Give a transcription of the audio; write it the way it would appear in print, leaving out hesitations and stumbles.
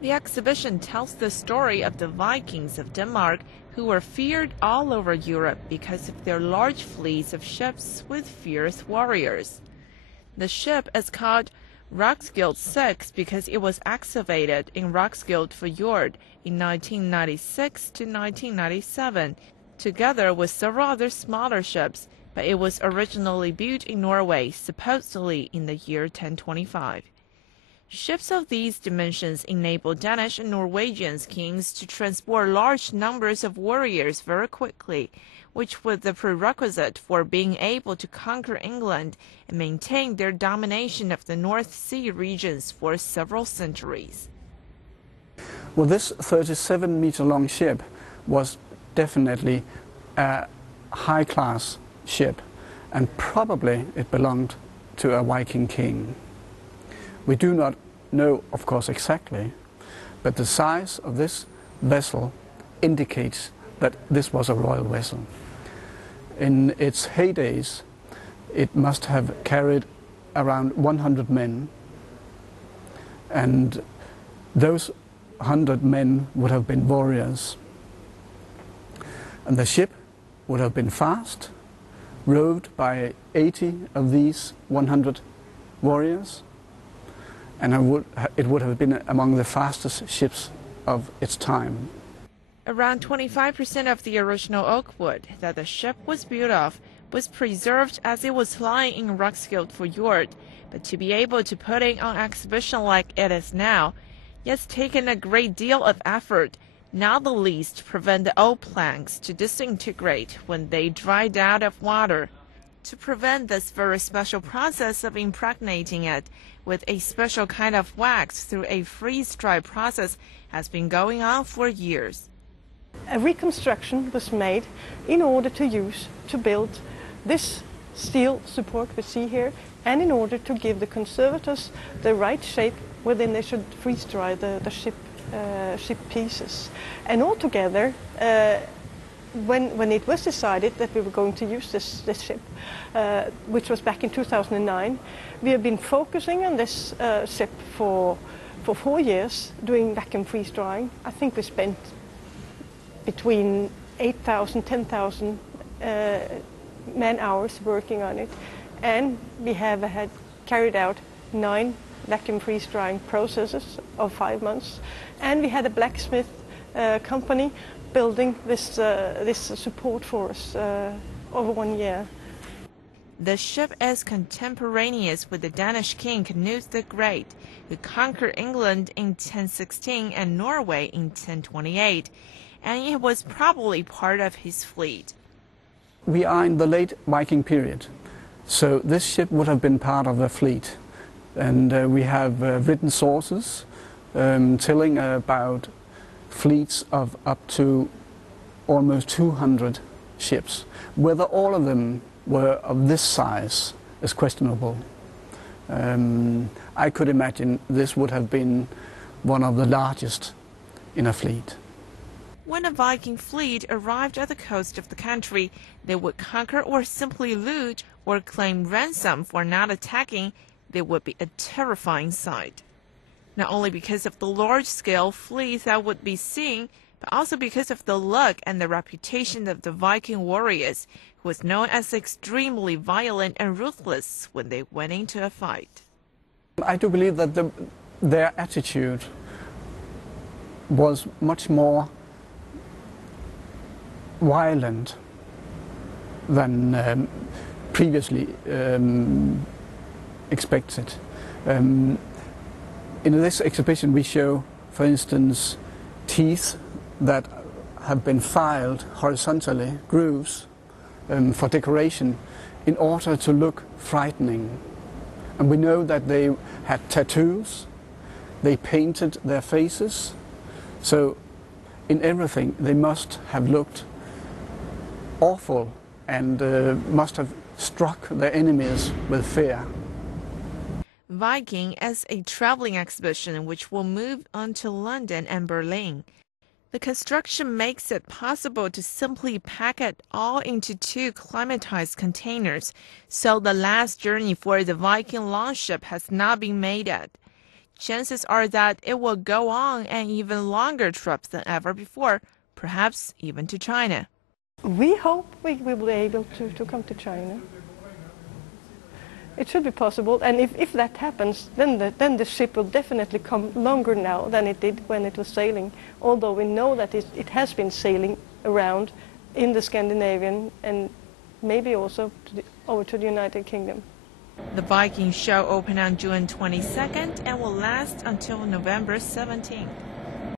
The exhibition tells the story of the Vikings of Denmark, who were feared all over Europe because of their large fleets of ships with fierce warriors. The ship is called Roskilde 6 because it was excavated in Roskilde Fjord in 1996 to 1997, together with several other smaller ships, but it was originally built in Norway, supposedly in the year 1025. Ships of these dimensions enable Danish and Norwegian kings to transport large numbers of warriors very quickly, which was the prerequisite for being able to conquer England and maintain their domination of the North Sea regions for several centuries. Well, this 37-meter-long ship was definitely a high-class ship, and probably it belonged to a Viking king. We do not know, of course, exactly, but the size of this vessel indicates that this was a royal vessel. In its heydays, it must have carried around 100 men, and those 100 men would have been warriors. And the ship would have been fast, rowed by 80 of these 100 warriors, and it would have been among the fastest ships of its time. Around 25% of the original oak wood that the ship was built of was preserved as it was lying in Roskilde Fjord, but to be able to put it on exhibition like it is now, it's taken a great deal of effort, not the least to prevent the old planks to disintegrate when they dried out of water. To prevent this very special process of impregnating it with a special kind of wax through a freeze-dry process has been going on for years. A reconstruction was made in order to build this steel support we see here, and in order to give the conservators the right shape within they should freeze-dry the ship pieces. And altogether, when it was decided that we were going to use this ship, which was back in 2009, we have been focusing on this ship for 4 years, doing vacuum freeze drying. I think we spent between 8,000, 10,000 man-hours working on it, and we have had carried out 9 vacuum freeze drying processes of 5 months, and we had a blacksmith company building this support for us over 1 year. The ship is contemporaneous with the Danish king Knut the Great, who conquered England in 1016 and Norway in 1028, and it was probably part of his fleet. We are in the late Viking period, so this ship would have been part of the fleet. And we have written sources telling about fleets of up to almost 200 ships. Whether all of them were of this size is questionable. I could imagine this would have been one of the largest in a fleet. When a Viking fleet arrived at the coast of the country, they would conquer or simply loot or claim ransom for not attacking. They would be a terrifying sight. Not only because of the large-scale fleet that would be seen, but also because of the luck and the reputation of the Viking warriors, who was known as extremely violent and ruthless when they went into a fight. I do believe that their attitude was much more violent than previously expected. In this exhibition we show, for instance, teeth that have been filed horizontally, grooves, for decoration, in order to look frightening. And we know that they had tattoos, they painted their faces, so in everything they must have looked awful and must have struck their enemies with fear. Viking is a traveling exhibition which will move on to London and Berlin. The construction makes it possible to simply pack it all into 2 climatized containers, so the last journey for the Viking longship has not been made yet. chances are that it will go on an even longer trip than ever before, perhaps even to China. We hope we will be able to come to China. It should be possible, and if that happens, then the ship will definitely come longer now than it did when it was sailing, although we know that it has been sailing around in the Scandinavian and maybe also over to the United Kingdom. The Viking show opened on June 22nd and will last until November 17th.